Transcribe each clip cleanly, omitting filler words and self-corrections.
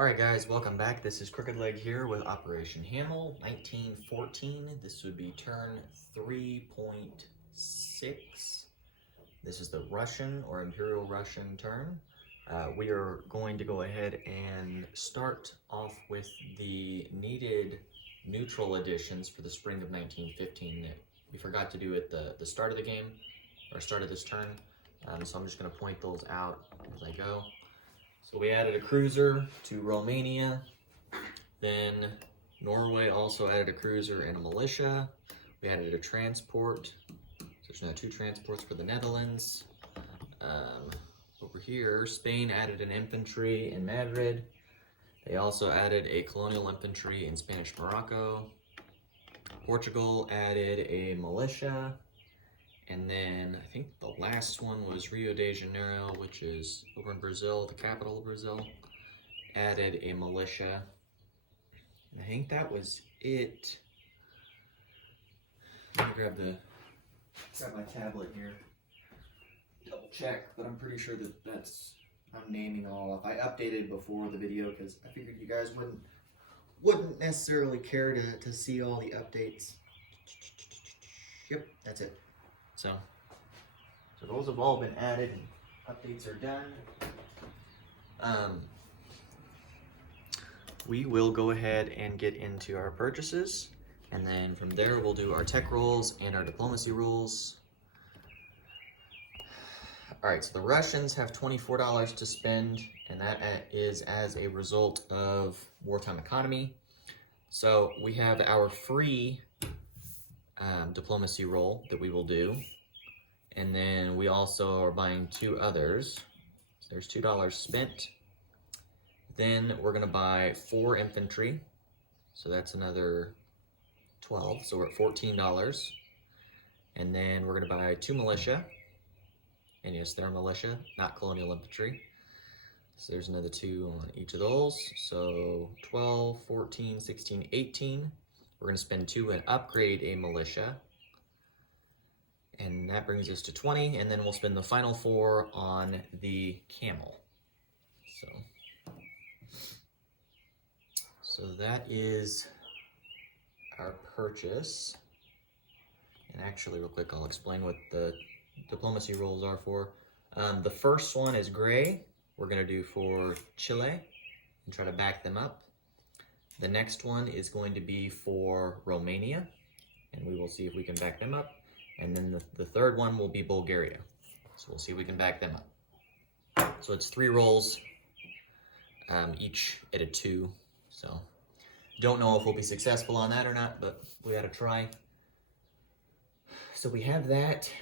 Alright guys, welcome back. This is Crooked Leg here with Operation Hamel 1914. This would be turn 3.6. This is the Russian or Imperial Russian turn. We are going to go ahead and start off with the needed neutral additions for the spring of 1915 that we forgot to do at the start of the game, or start of this turn. So I'm just going to point those out as I go. So we added a cruiser to Romania, then Norway also added a cruiser and a militia. We added a transport, so there's now 2 transports for the Netherlands. Over here, Spain added an infantry in Madrid. They also added a colonial infantry in Spanish Morocco. Portugal added a militia. And then I think the last one was Rio de Janeiro, which is over in Brazil, the capital of Brazil, added a militia. And I think that was it. Let me grab my tablet here, double check, but I'm pretty sure I'm naming all off. I updated before the video because I figured you guys wouldn't necessarily care to see all the updates. Yep, that's it. So those have all been added and updates are done. We will go ahead and get into our purchases, and then from there we'll do our tech rolls and our diplomacy rolls. Alright, so the Russians have $24 to spend, and that is as a result of wartime economy. So we have our free diplomacy roll that we will do, and then we also are buying 2 others. So there's $2 spent. Then we're going to buy 4 infantry, so that's another 12, so we're at $14. And then we're going to buy 2 militia, and yes, they're militia, not colonial infantry. So there's another 2 on each of those, so 12, 14, 16, 18. We're going to spend 2 and upgrade a militia, and that brings us to 20, and then we'll spend the final 4 on the camel. So that is our purchase. And actually, real quick, I'll explain what the diplomacy rolls are for. The first one is gray. We're going to do for Chile and try to back them up. The next one is going to be for Romania, and we will see if we can back them up. And then the third one will be Bulgaria. So we'll see if we can back them up. So it's 3 rolls, each at a 2. So don't know if we'll be successful on that or not, but we gotta try. So we have that.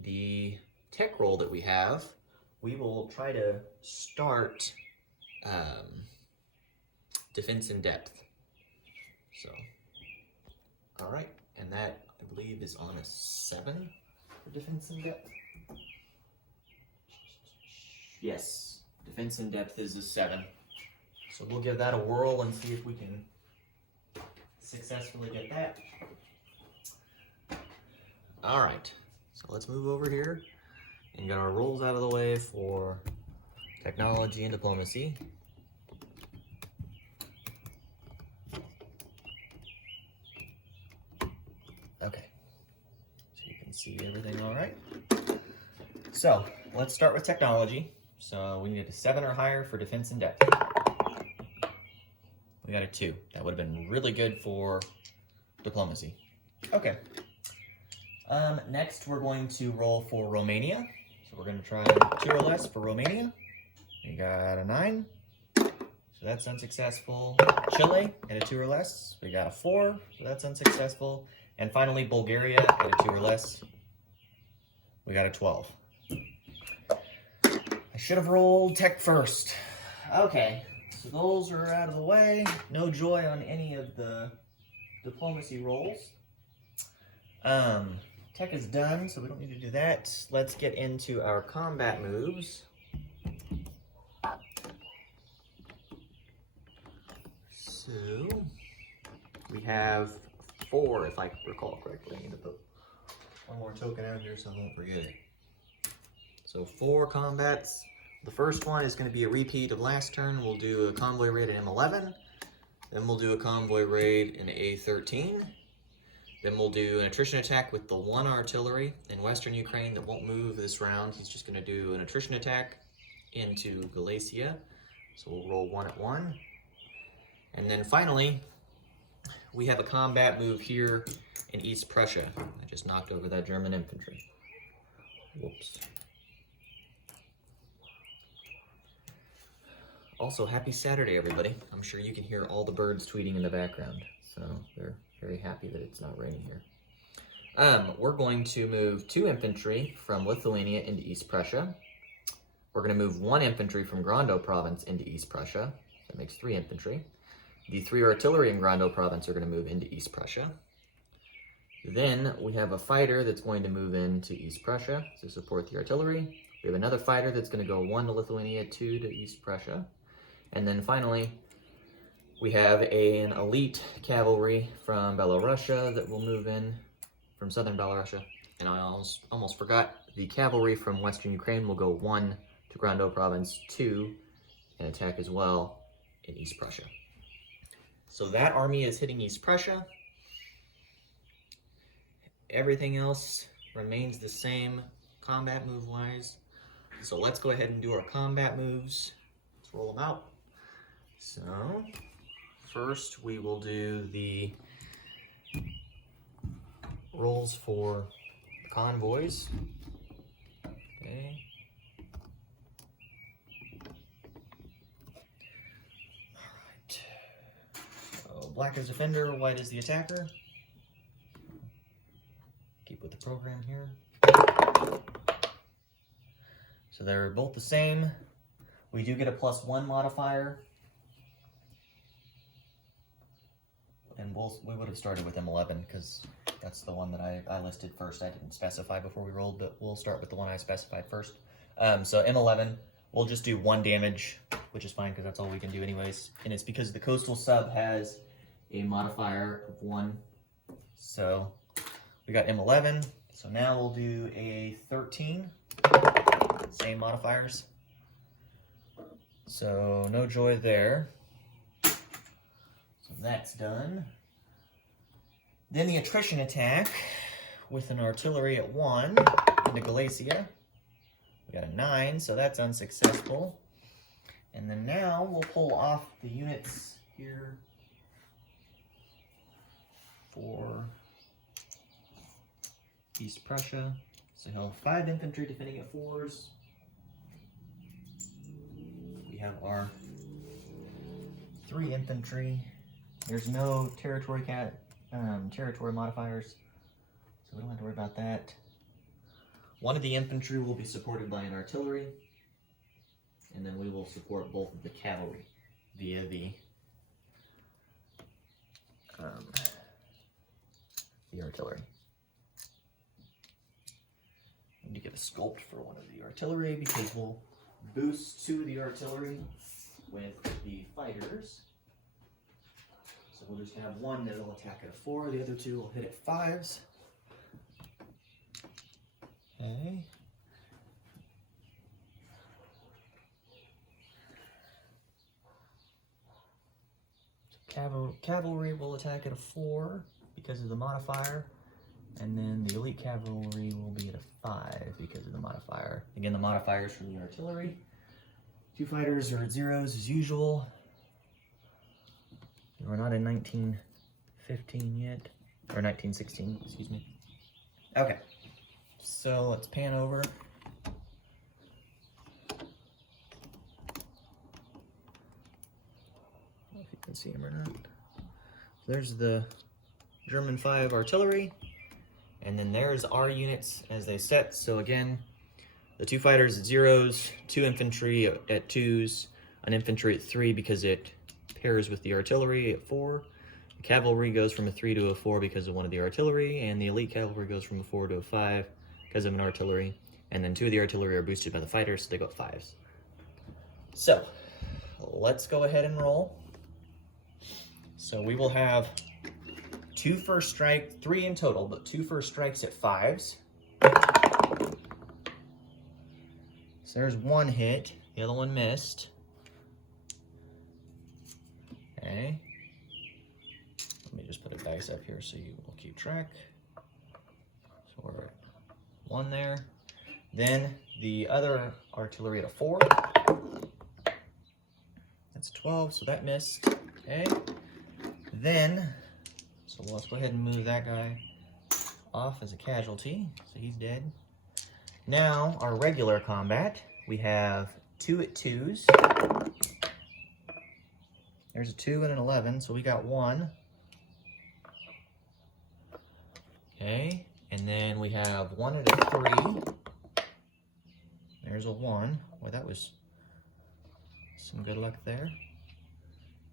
The tech roll that we have, we will try to start defense in depth. So, all right, and that I believe is on a 7 for defense in depth. Yes, defense in depth is a 7. So we'll give that a whirl and see if we can successfully get that. All right, so let's move over here and get our rolls out of the way for technology and diplomacy. Okay, so you can see everything all right. So let's start with technology. So we needed a 7 or higher for defense in depth. We got a 2. That would have been really good for diplomacy. Okay. Next, we're going to roll for Romania. So we're going to try 2 or less for Romania. We got a 9. So that's unsuccessful. Chile at a 2 or less. We got a 4. So that's unsuccessful. And finally, Bulgaria at a 2 or less. We got a 12. I should have rolled tech first. Okay. So those are out of the way. No joy on any of the diplomacy rolls. Tech is done, so we don't need to do that. Let's get into our combat moves. So we have 4, if I recall correctly. I need to put one more token out here so I won't forget it. So 4 combats. The first one is going to be a repeat of last turn. We'll do a convoy raid at M11. Then we'll do a convoy raid in A13. Then we'll do an attrition attack with the 1 artillery in Western Ukraine that won't move this round. He's just going to do an attrition attack into Galicia. So we'll roll 1 at 1. And then finally, we have a combat move here in East Prussia. I just knocked over that German infantry. Whoops. Also, happy Saturday, everybody. I'm sure you can hear all the birds tweeting in the background. So they're very happy that it's not raining here. We're going to move 2 infantry from Lithuania into East Prussia. We're going to move 1 infantry from Grando province into East Prussia. That makes 3 infantry. The 3 artillery in Grando province are going to move into East Prussia. Then we have a fighter that's going to move into East Prussia to support the artillery. We have another fighter that's going to go 1 to Lithuania, 2 to East Prussia. And then finally, we have an elite cavalry from Belarusia that will move in from southern Belarusia. And I almost forgot, the cavalry from Western Ukraine will go 1 to Grando province, 2, and attack as well in East Prussia. So that army is hitting East Prussia. Everything else remains the same combat move-wise. So let's go ahead and do our combat moves. Let's roll them out. So first we will do the rolls for the convoys. Okay. Alright. So black is defender, white is the attacker. Keep with the program here. So they're both the same. We do get a +1 modifier. And we would have started with M11 because that's the one that I listed first. I didn't specify before we rolled, but we'll start with the one I specified first. So M11, we'll just do 1 damage, which is fine because that's all we can do anyways. And it's because the coastal sub has a modifier of 1. So we got M11. So now we'll do a 13. Same modifiers. So no joy there. So that's done. Then the attrition attack with an artillery at 1 into Galicia. We got a 9, so that's unsuccessful. And then now we'll pull off the units here for East Prussia. So he'll have 5 infantry defending at 4s. We have our 3 infantry. There's no territory modifiers, so we don't have to worry about that. 1 of the infantry will be supported by an artillery, and then we will support both of the cavalry via the artillery. I need to get a sculpt for 1 of the artillery because we'll boost 2 of the artillery with the fighters. So we'll just have 1 that'll attack at a 4, the other 2 will hit at 5s. Okay. So cavalry will attack at a 4 because of the modifier, and then the elite cavalry will be at a 5 because of the modifier. Again, the modifiers from the artillery. 2 fighters are at 0s as usual. We're not in 1915 yet, or 1916, excuse me. Okay, so let's pan over. I don't know if you can see him or not. There's the German 5 artillery, and then there's our units as they set. So again, the 2 fighters at 0s, 2 infantry at 2s, an infantry at 3 because it pairs with the artillery at 4. The cavalry goes from a 3 to a 4 because of 1 of the artillery, and the elite cavalry goes from a 4 to a 5 because of an artillery. And then 2 of the artillery are boosted by the fighters, so they go at 5s. So let's go ahead and roll. So we will have 2 first strike, 3 in total, but 2 first strikes at 5s. So there's 1 hit. The other one missed. Okay. Let me just put a dice up here so you will keep track. So we're at 1 there. Then the other artillery at a 4. That's 12, so that missed. Okay. Then, so let's go ahead and move that guy off as a casualty. So he's dead. Now, our regular combat, we have 2 at 2s. There's a 2 and an 11, so we got 1. Okay, and then we have 1 at a 3. There's a 1. Well, that was some good luck there.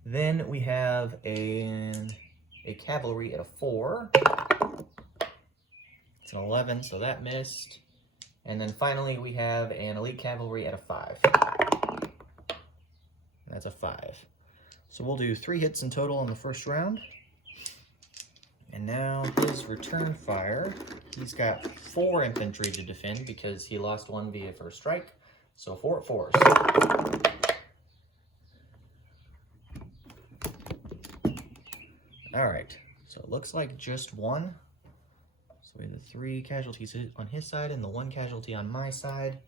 Then we have a cavalry at a 4. It's an 11, so that missed. And then finally we have an elite cavalry at a 5. That's a 5. So we'll do 3 hits in total in the first round. And now his return fire. He's got 4 infantry to defend because he lost 1 via first strike. So 4 at 4s. All right, so it looks like just 1. So we have the 3 casualties on his side and the 1 casualty on my side.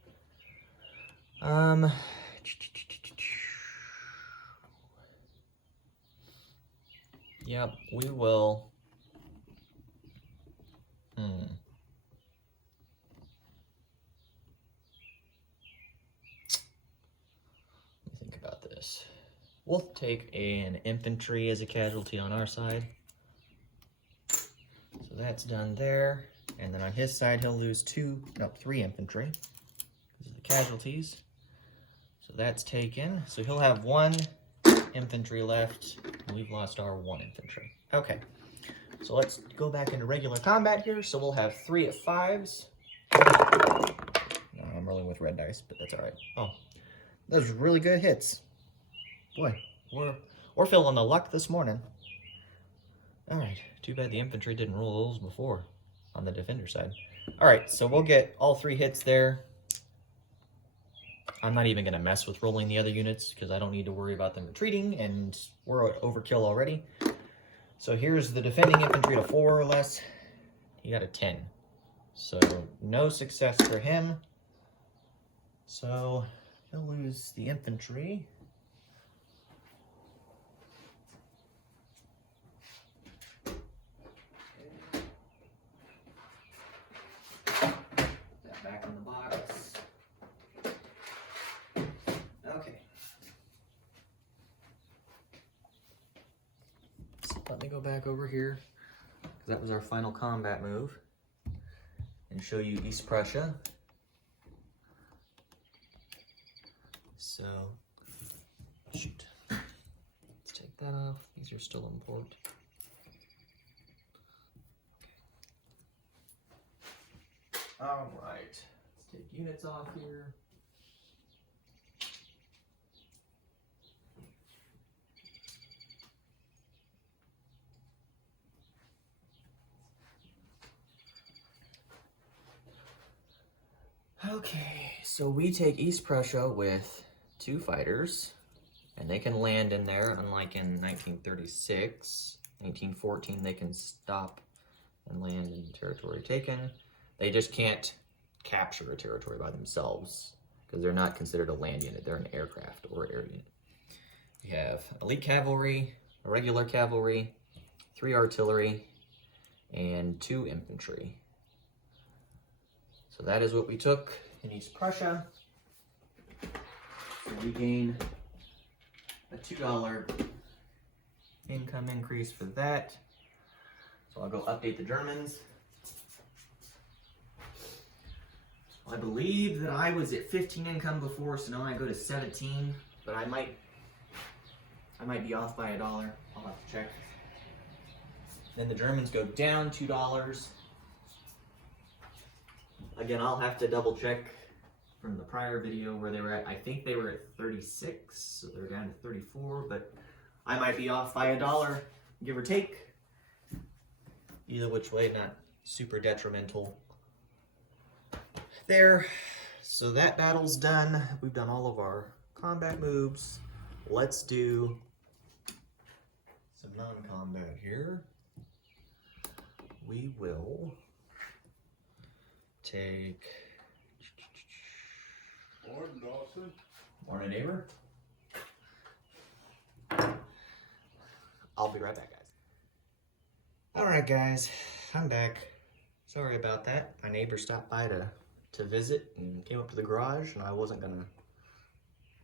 Yep, we will. Let me think about this. We'll take an infantry as a casualty on our side. So that's done there. And then on his side, he'll lose 3 infantry because of the casualties. So that's taken. So he'll have 1 infantry left. And we've lost our 1 infantry. Okay. So let's go back into regular combat here. So we'll have 3 at 5s. No, I'm rolling with red dice, but that's all right. Oh, those are really good hits. Boy, we're feeling the luck this morning. All right, too bad the infantry didn't roll those before on the defender side. All right, so we'll get all 3 hits there. I'm not even going to mess with rolling the other units because I don't need to worry about them retreating, and we're at overkill already. So here's the defending infantry at a 4 or less. He got a 10. So no success for him. So he'll lose the infantry. Back in the box. Okay. So let me go back over here, because that was our final combat move, and show you East Prussia. So, shoot. Let's take that off. These are still in port. All right, let's take units off here. Okay, so we take East Prussia with 2 fighters, and they can land in there, unlike in 1936. 1914, they can stop and land in territory taken. They just can't capture a territory by themselves because they're not considered a land unit. They're an aircraft or air unit. We have elite cavalry, regular cavalry, 3 artillery, and 2 infantry. So that is what we took in East Prussia. So we gain a $2 income increase for that. So I'll go update the Germans. I believe that I was at 15 income before, so now I go to 17, but I might be off by $1. I'll have to check. Then the Germans go down $2. Again, I'll have to double check from the prior video where they were at. I think they were at 36, so they're down to 34, but I might be off by $1, give or take. Either which way, not super detrimental there. so that battle's done. We've done all of our combat moves. Let's do some non-combat here. We will take... Morning, Dawson. Morning, neighbor. I'll be right back, guys. All right, guys, I'm back. Sorry about that. My neighbor stopped by to visit and came up to the garage, and I wasn't gonna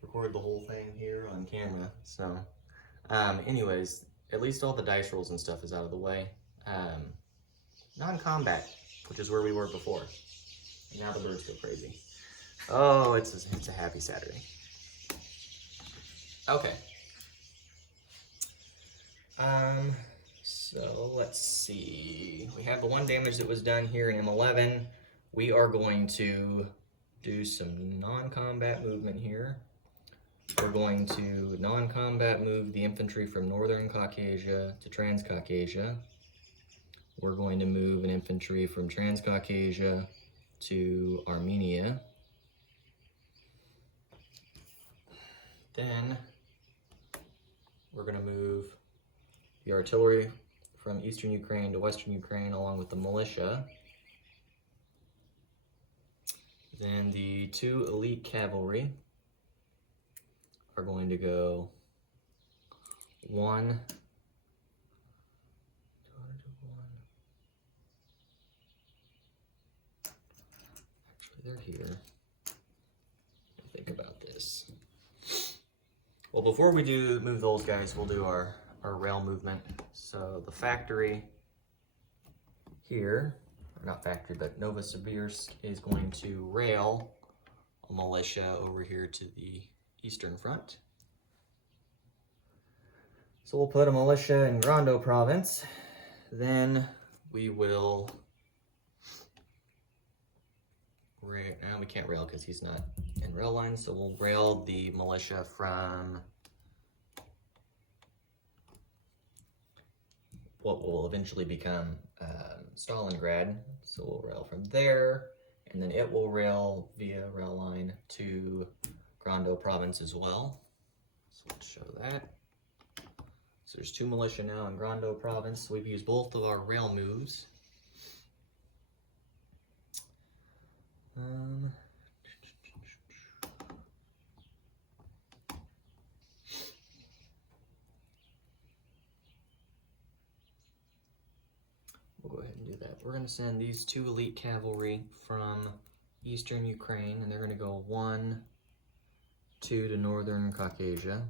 record the whole thing here on camera. So, anyways, at least all the dice rolls and stuff is out of the way. Non-combat, which is where we were before. And now the birds go crazy. Oh, it's a happy Saturday. Okay. So let's see. We have the 1 damage that was done here in M11. We are going to do some non-combat movement here. We're going to non-combat move the infantry from Northern Caucasia to Transcaucasia. We're going to move an infantry from Transcaucasia to Armenia. Then we're going to move the artillery from Eastern Ukraine to Western Ukraine along with the militia. Then the 2 elite cavalry are going to go 1. Actually, they're here. Think about this. Well, before we move those guys, we'll do our rail movement. So the factory here, or not factory, but Novosibirsk is going to rail a militia over here to the eastern front. So we'll put a militia in Grando province. Then we will rail, now we can't rail because he's not in rail line, so we'll rail the militia from what will eventually become Stalingrad. So we'll rail from there, and then it will rail via rail line to Grando province as well. So let's show that. So there's 2 militia now in Grando province. We've used both of our rail moves. We'll go ahead and do that. We're going to send these 2 elite cavalry from Eastern Ukraine, and they're going to go 1, 2 to Northern Caucasia.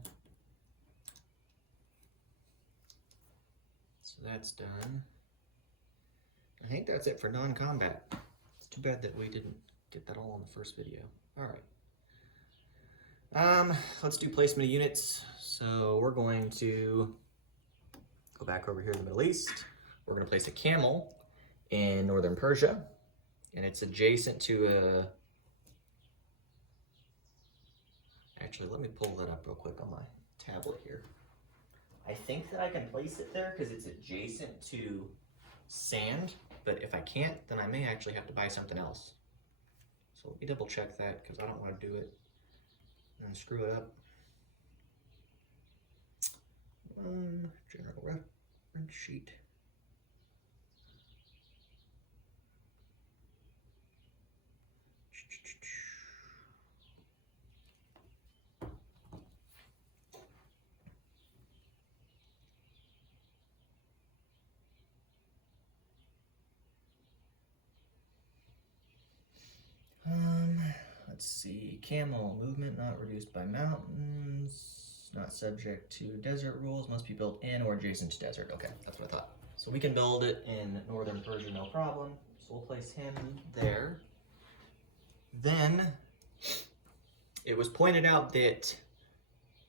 So that's done. I think that's it for non-combat. It's too bad that we didn't get that all in the first video. All right. Let's do placement of units. So we're going to go back over here in the Middle East. We're going to place a camel in northern Persia, and it's adjacent to a... Actually, let me pull that up real quick on my tablet here. I think that I can place it there because it's adjacent to sand, but if I can't, then I may actually have to buy something else. So let me double check that because I don't want to do it and screw it up. General reference sheet. Let's see, camel movement not reduced by mountains, not subject to desert rules, must be built in or adjacent to desert. Okay, that's what I thought. So we can build it in northern Persia, no problem. So we'll place him there. Then it was pointed out that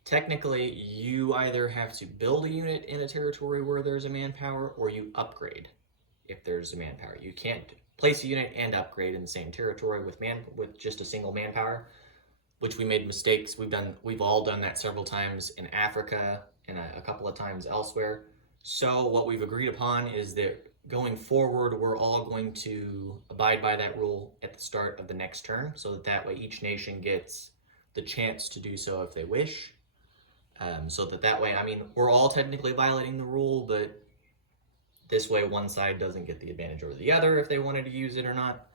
technically you either have to build a unit in a territory where there's a manpower or you upgrade if there's a manpower. You can't place a unit and upgrade in the same territory with just a single manpower, which we made mistakes. We've all done that several times in Africa and a couple of times elsewhere. So what we've agreed upon is that going forward, we're all going to abide by that rule at the start of the next turn, so that way each nation gets the chance to do so if they wish. So that way, I mean, we're all technically violating the rule, but this way one side doesn't get the advantage over the other if they wanted to use it or not.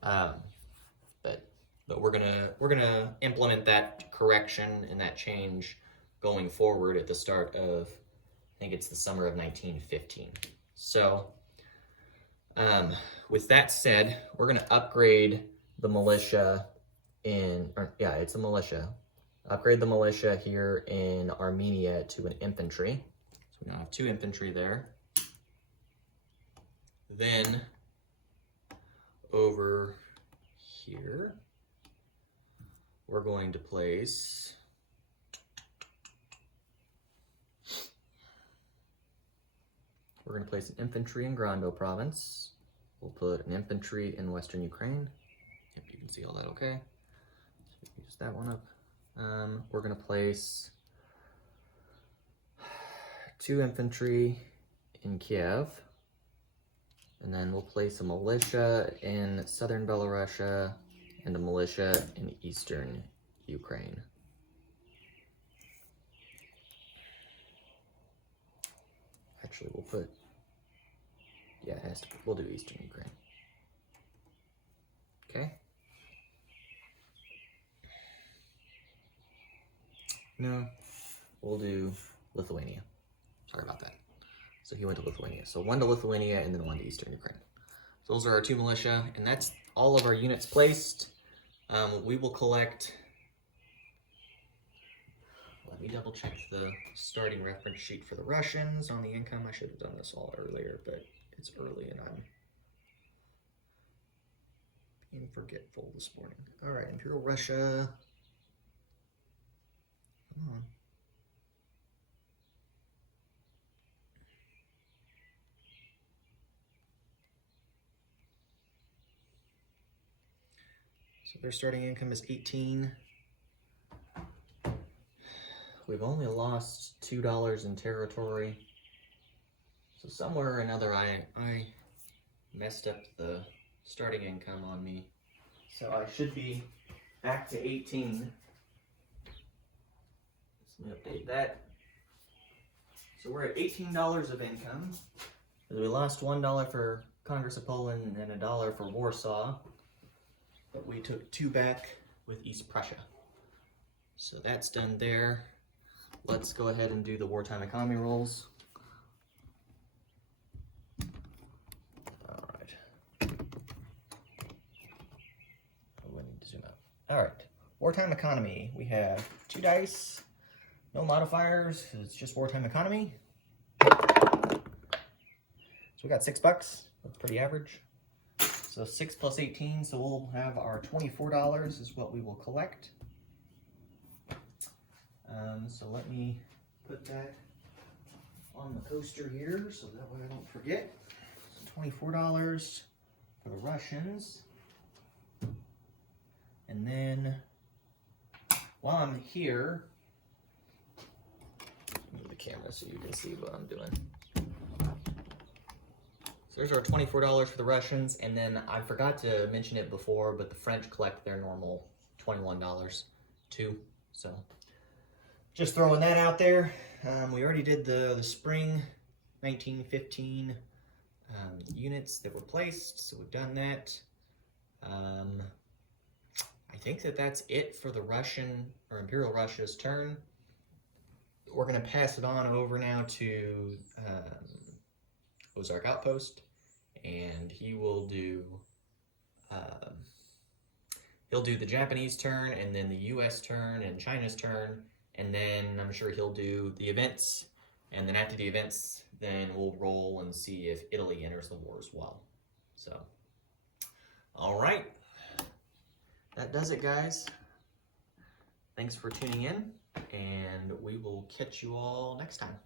But we're gonna implement that correction and that change going forward at the start of, I think it's the summer of 1915. So with that said, we're gonna upgrade the militia it's a militia. Upgrade the militia here in Armenia to an infantry. So we now have 2 infantry there. Then over here, we're going to place an infantry in Grando province. We'll put an infantry in Western Ukraine. Yep, you can see all that okay. So use that one up. We're going to place 2 infantry in Kiev. And then we'll place a militia in southern Belarusia and a militia in eastern Ukraine. Actually, we'll put, we'll do eastern Ukraine. Okay. No, we'll do Lithuania. Sorry about that. So he went to Lithuania. So 1 to Lithuania and then 1 to eastern Ukraine. So those are our 2 militia, and that's all of our units placed. We will collect, let me double check the starting reference sheet for the Russians on the income. I should have done this all earlier, but it's early and I'm being forgetful this morning. All right, Imperial Russia. Come on. So their starting income is 18. We've only lost $2 in territory. So somewhere or another, I messed up the starting income on me. So I should be back to 18. Let me update that. So we're at $18 of income. We lost $1 for Congress of Poland and $1 for Warsaw. But we took 2 back with East Prussia. So that's done there. Let's go ahead and do the wartime economy rules. All right. Oh, I need to zoom out. All right. Wartime economy. We have 2 dice, no modifiers, because it's just wartime economy. So we got $6. That's pretty average. So 6 plus 18, so we'll have our $24 is what we will collect. So let me put that on the coaster here so that way I don't forget. So $24 for the Russians. And then while I'm here, move the camera so you can see what I'm doing. So there's our $24 for the Russians, and then I forgot to mention it before, but the French collect their normal $21 too. So just throwing that out there. We already did the spring 1915 units that were placed, so we've done that. I think that's it for the Russian or Imperial Russia's turn. We're going to pass it on over now to Ozark Outpost, and he will do he'll do the Japanese turn, and then the US turn, and China's turn, and then I'm sure he'll do the events, and then after the events, then we'll roll and see if Italy enters the war as well. So, all right. That does it, guys. Thanks for tuning in, and we will catch you all next time.